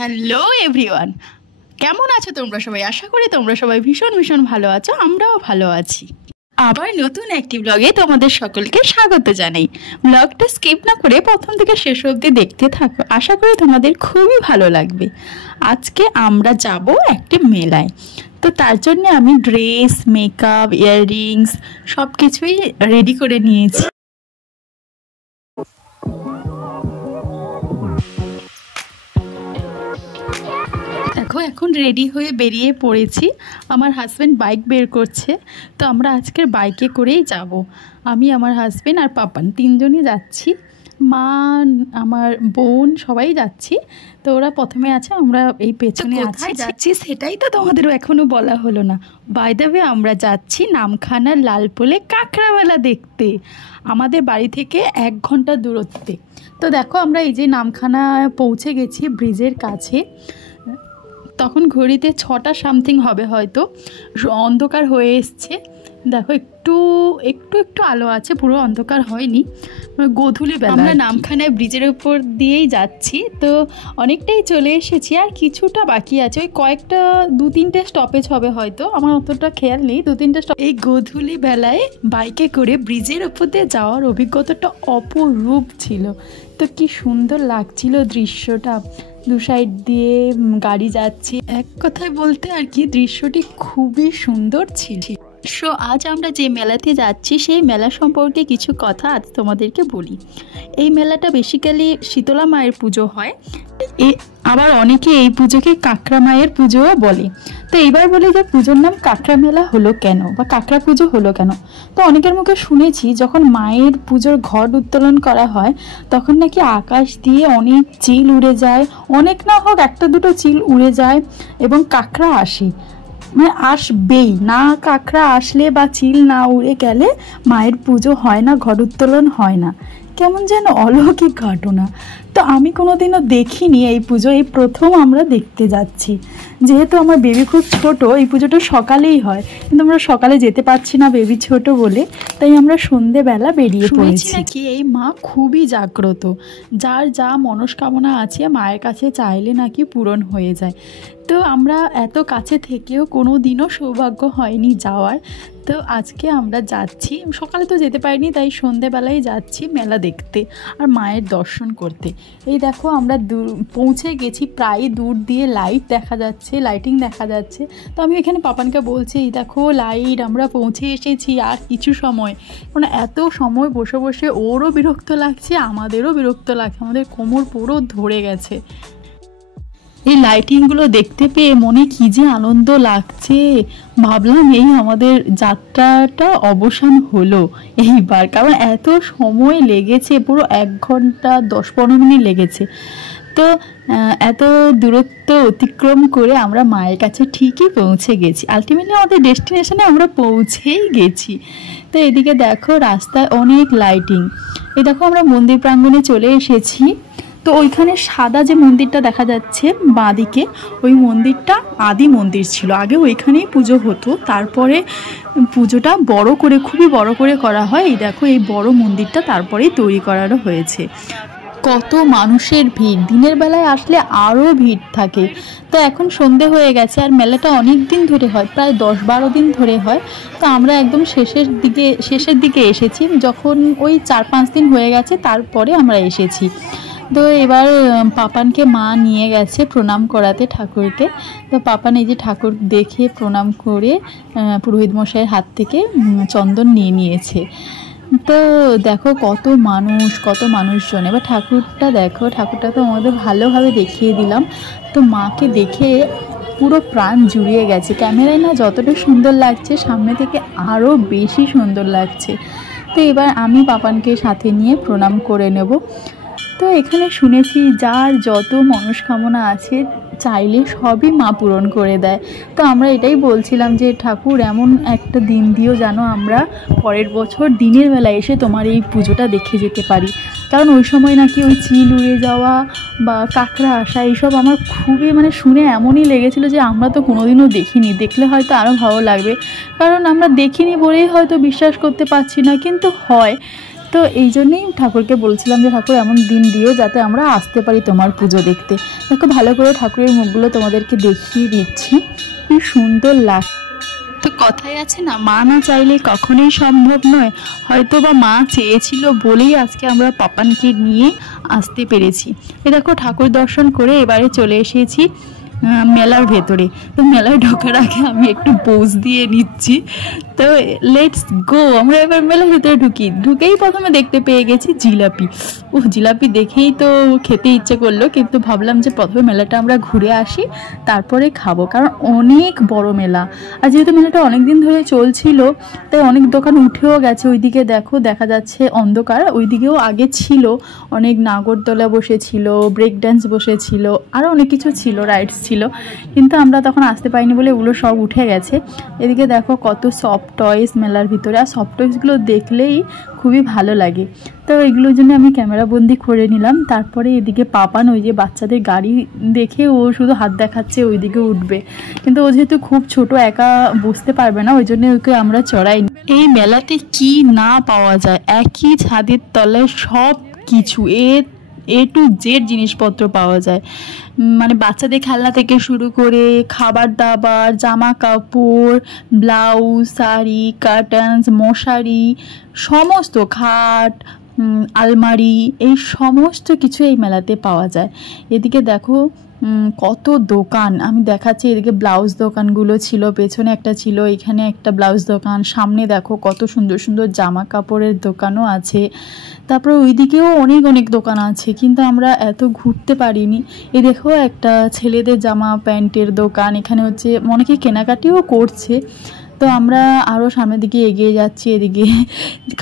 Hello everyone, কেমন আছো তোমরা সবাই? আশা করি তোমরা সবাই ভীষণ ভীষণ ভালো আছো। আমরাও ভালো আছি। আবার নতুন একটি ব্লগে তোমাদের সকলকে স্বাগত জানাই। ব্লগটা স্কিপ না করে প্রথম থেকে শেষ অবধি দেখতে থাকো, আশা করি তোমাদের খুবই ভালো লাগবে। আজকে আমরা যাব একটি মেলায়, তো তার জন্য আমি ড্রেস, মেকআপ, ইয়াররিংস সব কিছুই রেডি করে নিয়েছি। দেখো এখন রেডি হয়ে বেরিয়ে পড়েছি। আমার হাজব্যান্ড বাইক বের করছে, তো আমরা আজকের বাইকে করেই যাব। আমি, আমার হাজব্যান্ড আর পাপান তিনজনই যাচ্ছি। মা, আমার বোন সবাই যাচ্ছি। তো ওরা প্রথমে আছে, আমরা এই পেছনে যাচ্ছি সেটাই তো তোমাদেরও এখনও বলা হলো না। বাই দ্য ওয়ে, আমরা যাচ্ছি নামখানার লালপোলে কাঁকড়া মেলা দেখতে, আমাদের বাড়ি থেকে 1 ঘন্টা দূরত্বে। তো দেখো আমরা এই যে নামখানা পৌঁছে গেছি ব্রিজের কাছে। তখন ঘড়িতে 6টা সামথিং হবে, হয়তো অন্ধকার হয়ে এসছে। দেখো একটু একটু একটু আলো আছে, পুরো অন্ধকার হয়নি, গোধূলি বেলা। আমরা নামখানায় ব্রিজের উপর দিয়েই যাচ্ছি, তো অনেকটাই চলে এসেছি, আর কিছুটা বাকি আছে। ওই কয়েকটা 2-3টে স্টপেজ হবে হয়তো, আমার অতটা খেয়াল নেই। 2-3টে স্টপ। এই গোধূলি বেলায় বাইকে করে ব্রিজের উপর দিয়ে যাওয়ার অভিজ্ঞতাটা অপরূপ ছিল। তো কি সুন্দর লাগছিল দৃশ্যটা, দু সাইড দিয়ে গাড়ি যাচ্ছে। এক কথায় বলতে আর কি, দৃশ্যটি খুবই সুন্দর ছিল। সো আজ আমরা যে মেলাতে যাচ্ছি সেই মেলা সম্পর্কে কিছু কথা আজ তোমাদেরকে বলি। এই মেলাটা বেসিক্যালি শীতলা মায়ের পুজো হয়, আবার অনেকে এই পুজোকে কাঁকড়া মায়ের পুজোও বলে। তো এইবার বলে যে পুজোর নাম কাঁকড়া মেলা হলো কেন, বা কাঁকড়া পুজো হলো কেন। তো অনেকের মুখে শুনেছি যখন মায়ের পুজোর ঘট উত্তোলন করা হয় তখন নাকি আকাশ দিয়ে অনেক চিল উড়ে যায়, অনেক না হোক 1-2টো চিল উড়ে যায় এবং কাঁকড়া আসে, মানে আসবেই না। কাঁকড়া আসলে বা চিল না উড়ে গেলে মায়ের পুজো হয় না, ঘট উত্তোলন হয় না। কেমন যেন অলৌকিক ঘটনা। তো আমি কোনোদিনও দেখিনি এই পুজো, এই প্রথম আমরা দেখতে যাচ্ছি। যেহেতু আমার বেবি খুব ছোট, এই পুজোটা সকালেই হয়, কিন্তু আমরা সকালে যেতে পারছি না বেবি ছোট বলে, তাই আমরা সন্ধেবেলা বেরিয়ে পড়েছি। নাকি এই মা খুবই জাগ্রত, যার যা মনস্কামনা আছে মায়ের কাছে চাইলে নাকি পূরণ হয়ে যায়। তো আমরা এত কাছে থেকেও কোনো দিনও সৌভাগ্য হয়নি যাওয়ার। তো আজকে আমরা যাচ্ছি, সকালে তো যেতে পারিনি, তাই সন্ধেবেলায় যাচ্ছি মেলা দেখতে আর মায়ের দর্শন করতে। এই দেখো আমরা পৌঁছে গেছি, প্রায় দূর দিয়ে লাইট দেখা যাচ্ছে, লাইটিং দেখা যাচ্ছে। তো আমি এখানে পাপানকে বলছি, এই দেখো লাইট, আমরা পৌঁছে এসেছি, আর কিছু সময়। মানে এত সময় বসে বসে ওরও বিরক্ত লাগছে, আমাদেরও বিরক্ত লাগছে, আমাদের কোমর পুরো ধরে গেছে। এই লাইটিংগুলো দেখতে পেয়ে মনে কি যে আনন্দ লাগছে। ভাবলাম এই আমাদের যাত্রাটা অবসান হলো এইবার, কারণ এত সময় লেগেছে, পুরো 1 ঘন্টা 10-15 মিনিট লেগেছে। তো এত দূরত্ব অতিক্রম করে আমরা মায়ের কাছে ঠিকই পৌঁছে গেছি। আলটিমেটলি আমাদের ডেস্টিনেশনে আমরা পৌঁছেই গেছি। তো এদিকে দেখো রাস্তায় অনেক লাইটিং। এই দেখো আমরা মন্দির প্রাঙ্গণে চলে এসেছি। তো ওইখানে সাদা যে মন্দিরটা দেখা যাচ্ছে বাঁদিকে, ওই মন্দিরটা আদি মন্দির ছিল, আগে ওইখানেই পুজো হতো। তারপরে পুজোটা বড় করে, খুবই বড় করে করা হয়। এই দেখো এই বড় মন্দিরটা তারপরেই তৈরি করানো হয়েছে। কত মানুষের ভিড়, দিনের বেলায় আসলে আরও ভিড় থাকে। তো এখন সন্ধে হয়ে গেছে, আর মেলাটা অনেক দিন ধরে হয়, প্রায় 10-12 দিন ধরে হয়। তো আমরা একদম শেষের দিকে এসেছি, যখন ওই 4-5 দিন হয়ে গেছে তারপরে আমরা এসেছি। তো এবার পাপানকে মা নিয়ে গেছে প্রণাম করাতে ঠাকুরকে। তো পাপান এই যে ঠাকুর দেখে প্রণাম করে পুরোহিত মশাইয়ের হাত থেকে চন্দন নিয়ে নিয়েছে। তো দেখো কত মানুষজন। এবার ঠাকুরটা দেখো, ঠাকুরটা তো আমাদের ভালোভাবে দেখিয়ে দিলাম। তো মাকে দেখে পুরো প্রাণ জুড়িয়ে গেছে। ক্যামেরায় না যতটা সুন্দর লাগছে, সামনে থেকে আরও বেশি সুন্দর লাগছে। তো এবার আমি পাপানকে সাথে নিয়ে প্রণাম করে নেব। তো এখানে শুনেছি যার যত মনস্কামনা আছে চাইলে সবই মা পূরণ করে দেয়। তো আমরা এটাই বলছিলাম যে ঠাকুর এমন একটা দিন দিও যেন আমরা পরের বছর দিনের বেলা এসে তোমার এই পুজোটা দেখে যেতে পারি। কারণ ওই সময় নাকি ওই চিল উড়ে যাওয়া বা কাঁকড়া আসা এইসব আমার খুবই, মানে শুনে এমনই লেগেছিল যে আমরা তো কোনোদিনও দেখিনি, দেখলে হয়তো আরও ভালো লাগবে। কারণ আমরা দেখিনি বলেই হয়তো বিশ্বাস করতে পারছি না, কিন্তু হয়। তো এই জন্যই ঠাকুরকে বলছিলাম যে ঠাকুর এমন দিন দিও যাতে আমরা আসতে পারি তোমার পুজো দেখতে। দেখো ভালো করে ঠাকুরের মুখগুলো তোমাদেরকে দেখিয়ে দিচ্ছি, কি সুন্দর লাগে। তো কথাই আছে না, মা না চাইলে কখনোই সম্ভব নয়। হয়তো বা মা চেয়েছিল বলেই আজকে আমরা পাপানকে নিয়ে আসতে পেরেছি। এ দেখো ঠাকুর দর্শন করে এবারে চলে এসেছি মেলার ভেতরে। তো মেলায় ঢোকার আগে আমি একটু পোজ দিয়ে নিচ্ছি। তো লেটস গো, আমরা এবার মেলার ভেতরে ঢুকেই প্রথমে দেখতে পেয়ে গেছি জিলাপি। জিলাপি দেখেই তো খেতে ইচ্ছে করলো, কিন্তু ভাবলাম যে প্রথমে মেলাটা আমরা ঘুরে আসি তারপরে খাবো, কারণ অনেক বড় মেলা। আর যেহেতু মেলাটা অনেক দিন ধরে চলছিল তাই অনেক দোকান উঠেও গেছে। ওইদিকে দেখো দেখা যাচ্ছে অন্ধকার, ওইদিকেও আগে ছিল অনেক নাগরদোলা বসেছিল, ব্রেক ড্যান্স বসেছিল, আরও অনেক কিছু ছিল, রাইডস ছিল, কিন্তু আমরা তখন আসতে পারিনি বলে ওগুলো সব উঠে গেছে। এদিকে দেখো কত সফট টয়েস মেলার ভিতরে, আর সফট টয়েসগুলো দেখলেই খুবই ভালো লাগে। তো এগুলোর জন্য আমি ক্যামেরা বন্দি করে নিলাম। তারপরে এদিকে পাপান ওই যে বাচ্চাদের গাড়ি দেখে ও শুধু হাত দেখাচ্ছে ওইদিকে উঠবে, কিন্তু ও যেহেতু খুব ছোট একা বুঝতে পারবে না, ওই জন্য ওকে আমরা চড়াইনি। এই মেলাতে কি না পাওয়া যায়, একই ছাদের তলায় সব কিছু এ টু জেড জিনিসপত্র পাওয়া যায়। মানে বাচ্চাদের খেলনা থেকে শুরু করে খাবার দাবার, জামা কাপড়, ব্লাউজ, শাড়ি, কার্টেন্স, মশারি, সমস্ত খাট, আলমারি, এই সমস্ত কিছু এই মেলাতে পাওয়া যায়। এদিকে দেখো কত দোকান আমি দেখাচ্ছি। এদিকে ব্লাউজ দোকানগুলো ছিল, পেছনে একটা ছিল, এখানে একটা ব্লাউজ দোকান, সামনে দেখো কত সুন্দর সুন্দর জামা কাপড়ের দোকানও আছে। তারপরে ওইদিকেও অনেক অনেক দোকান আছে, কিন্তু আমরা এত ঘুরতে পারিনি। এই দেখো একটা ছেলেদের জামা প্যান্টের দোকান, এখানে হচ্ছে অনেকে কেনাকাটিও করছে। তো আমরা আরও সামনের দিকে এগিয়ে যাচ্ছি। এদিকে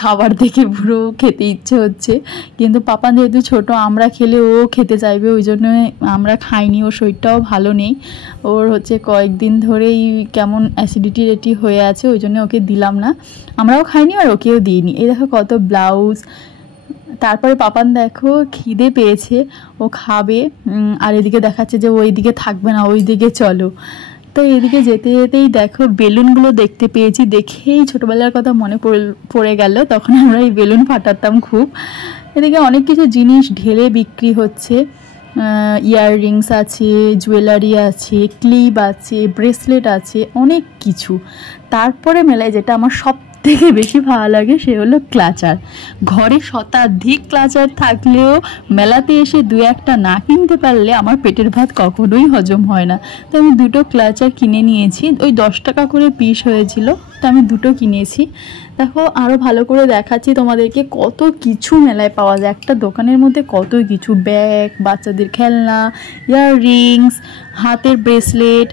খাবার দেখে পুরো খেতে ইচ্ছে হচ্ছে, কিন্তু পাপান যেহেতু ছোট, আমরা খেলে ও খেতে চাইবে, ওই জন্য আমরা খাইনি। ওর শরীরটাও ভালো নেই, ওর হচ্ছে কয়েকদিন ধরেই কেমন অ্যাসিডিটি হয়ে আছে, ওই জন্য ওকে দিলাম না, আমরাও খাইনি আর ওকেও দিইনি। এই দেখো কত ব্লাউজ। তারপরে পাপান দেখো খিদে পেয়েছে, ও খাবে, আর এদিকে দেখাচ্ছে যে ওই দিকে থাকবে না, ওই দিকে চলো। তো এদিকে যেতে যেতেই দেখো বেলুনগুলো দেখতে পেয়েছি, দেখেই ছোটোবেলার কথা মনে পড়ে গেল, তখন আমরা এই বেলুন ফাটাতাম খুব। এদিকে অনেক কিছু জিনিস ঢেলে বিক্রি হচ্ছে, ইয়াররিংস আছে, জুয়েলারি আছে, ক্লিপ আছে, ব্রেসলেট আছে, অনেক কিছু। তারপরে মেলায় যেটা আমার সব থেকে বেশি ভালো লাগে সে হলো ক্লাচার। ঘরে শতাধিক ক্লাচার থাকলেও মেলাতে এসে দু একটা না কিনতে পারলে আমার পেটের ভাত কখনোই হজম হয় না। তো আমি দুটো ক্লাচার কিনে নিয়েছি, ওই 10 টাকা করে পিস হয়েছিল, তো আমি দুটো কিনেছি। দেখো আরও ভালো করে দেখাচ্ছি তোমাদেরকে, কত কিছু মেলায় পাওয়া যায়, একটা দোকানের মধ্যে কত কিছু, ব্যাগ, বাচ্চাদের খেলনা, ইয়াররিংস, হাতের ব্রেসলেট।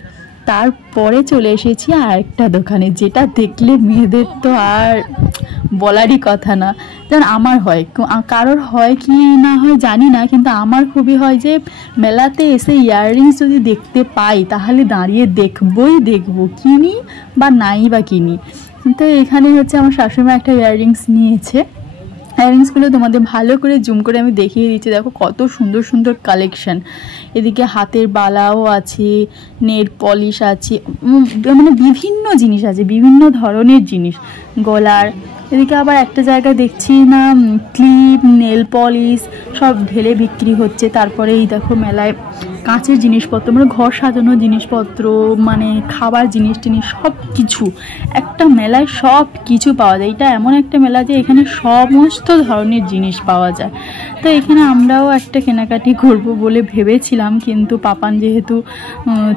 তারপরে চলে এসেছি আরেকটা দোকানে, যেটা দেখলে মেয়েদের তো আর বলারই কথা না। যেমন আমার হয়, কারোর হয় কি না হয় জানি না, কিন্তু আমার খুবই হয় যে মেলাতে এসে ইয়াররিংস যদি দেখতে পাই তাহলে দাঁড়িয়ে দেখবো, কিনি বা নাই বা কিনি। তো এখানে হচ্ছে আমার শাশুড়িমা একটা ইয়াররিংস নিয়েছে। ইয়াররিংসগুলো তোমাদের ভালো করে জুম করে আমি দেখিয়ে দিচ্ছি। দেখো কত সুন্দর সুন্দর কালেকশন। এদিকে হাতের বালাও আছে, নেল পলিশ আছে, মানে বিভিন্ন জিনিস আছে, বিভিন্ন ধরনের জিনিস, গলার। এদিকে আবার একটা জায়গায় দেখছি না ক্লিপ, নেল পলিশ সব ঢেলে বিক্রি হচ্ছে। তারপরে এই দেখো মেলায় কাঁচের জিনিসপত্র, মানে ঘর সাজানোর জিনিসপত্র, মানে খাবার জিনিস সব কিছু, একটা মেলায় সব কিছু পাওয়া যায়। এটা এমন একটা মেলা যে এখানে সমস্ত ধরনের জিনিস পাওয়া যায়। তো এখানে আমরাও একটা কেনাকাটি করব বলে ভেবেছিলাম, কিন্তু পাপান যেহেতু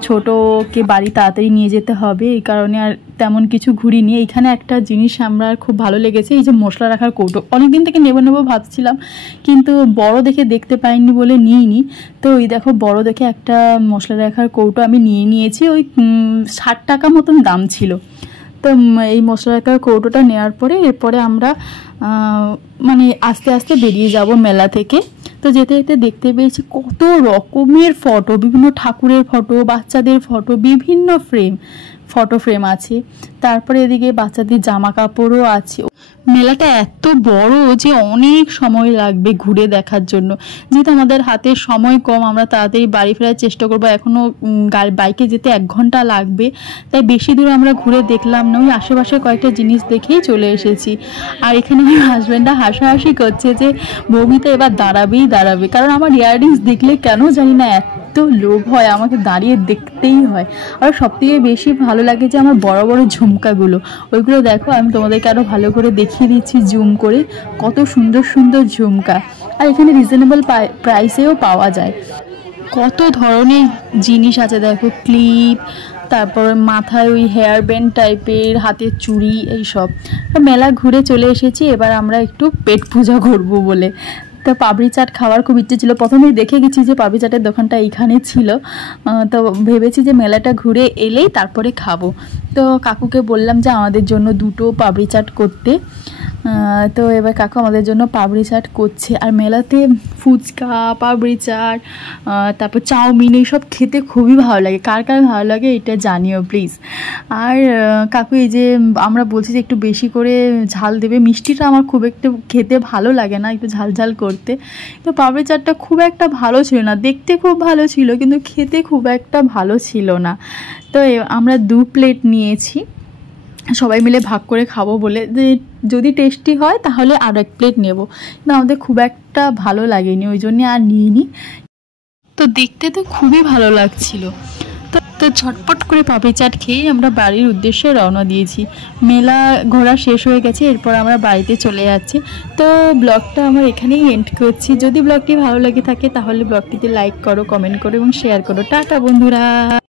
ছোটোকে বাড়ি তাড়াতাড়ি নিয়ে যেতে হবে, এই কারণে আর তেমন কিছু ঘুরিনি। এইখানে একটা জিনিস আমার খুব ভালো লেগেছে, এই যে মশলা রাখার কৌটো, অনেকদিন থেকে নেবো ভাবছিলাম, কিন্তু বড় দেখে দেখতে পাইনি বলে নিইনি। তো ওই দেখো বড় দেখে একটা মশলা রাখার কৌটো আমি নিয়েছি, ওই 60 টাকা মতন দাম ছিল। তো এই মশলা রাখার কৌটোটা নেওয়ার পরে এরপরে আমরা মানে আস্তে আস্তে বেরিয়ে যাব মেলা থেকে। তো যেতে যেতে দেখতে পেয়েছি কত রকমের ফটো, বিভিন্ন ঠাকুরের ফটো, বাচ্চাদের ফটো, বিভিন্ন ফটো ফ্রেম আছে। তারপরে এদিকে বাচ্চাদের জামা কাপড়ও আছে। মেলাটা এত বড় যে অনেক সময় লাগবে ঘুরে দেখার জন্য, যেহেতু আমাদের হাতে সময় কম, আমরা তাড়াতাড়ি বাড়ি ফেরার চেষ্টা করবো। এখনও বাইকে যেতে 1 ঘন্টা লাগবে, তাই বেশি দূর আমরা ঘুরে দেখলাম না, ওই আশেপাশে কয়েকটা জিনিস দেখেই চলে এসেছি। আর এখানে আমার হাজব্যান্ডরা হাসাহাসি করছে যে বৌমিতা এবার দাঁড়াবে, কারণ আমার ইয়াররিংস দেখলে কেন জানি না এত লোভ হয়, আমাকে দাঁড়িয়ে দেখতেই হয়। আর সবথেকে বেশি ভালো লাগে যে আমার বড় বড় ঝুমকাগুলো, ওইগুলো দেখো আমি তোমাদেরকে আরও ভালো করে দেখিয়ে দিচ্ছি জুম করে, কত সুন্দর সুন্দর ঝুমকা। আর এখানে রিজনেবল প্রাইসেও পাওয়া যায়। কত ধরনের জিনিস আছে দেখো, ক্লিপ, তারপর মাথায় ওই হেয়ার ব্যান্ড টাইপের, হাতের চুড়ি, এইসব। মেলা ঘুরে চলে এসেছি, এবার আমরা একটু পেট পূজা করব বলে। তো পাপড়ি চাট খাওয়ার খুব ইচ্ছে ছিল, প্রথমেই দেখে গেছি যে পাপড়ি চাটের দোকানটা এইখানে ছিল, তো ভেবেছি যে মেলাটা ঘুরে এলেই তারপরে খাবো। তো কাকুকে বললাম যে আমাদের জন্য 2টো পাপড়ি চাট করতে। তো এবার কাকু আমাদের জন্য পাপড়ি চাট করছে। আর মেলাতে ফুচকা, পাপড়ি চাট, তারপর চাউমিন, এইসব খেতে খুবই ভালো লাগে। কার কার ভালো লাগে এটা জানিও প্লিজ। আর কাকু এই যে আমরা বলছি যে একটু বেশি করে ঝাল দেবে, মিষ্টিটা আমার খুব একটা খেতে ভালো লাগে না, একটু ঝাল ঝাল করতে। তো পাপড়ি চাটটা খুব একটা ভালো ছিল না, দেখতে খুব ভালো ছিল কিন্তু খেতে খুব একটা ভালো ছিল না। তো আমরা 2 প্লেট নিয়েছি, সবাই মিলে ভাগ করে খাবো বলে, যে যদি টেস্টি হয় তাহলে আরও 1 প্লেট নেব। কিন্তু আমাদের খুব একটা ভালো লাগেনি, ওই জন্যে আর নিইনি। তো দেখতে তো খুবই ভালো লাগছিল। তো ঝটপট করে পাপড়ি চাট খেয়ে আমরা বাড়ির উদ্দেশ্যে রওনা দিয়েছি। মেলা ঘোরা শেষ হয়ে গেছে, এরপর আমরা বাড়িতে চলে যাচ্ছি। তো ব্লগটা আমার এখানেই এন্ড করছি। যদি ব্লগটি ভালো লেগে থাকে তাহলে ব্লগটিতে লাইক করো, কমেন্ট করো এবং শেয়ার করো। টাটা বন্ধুরা।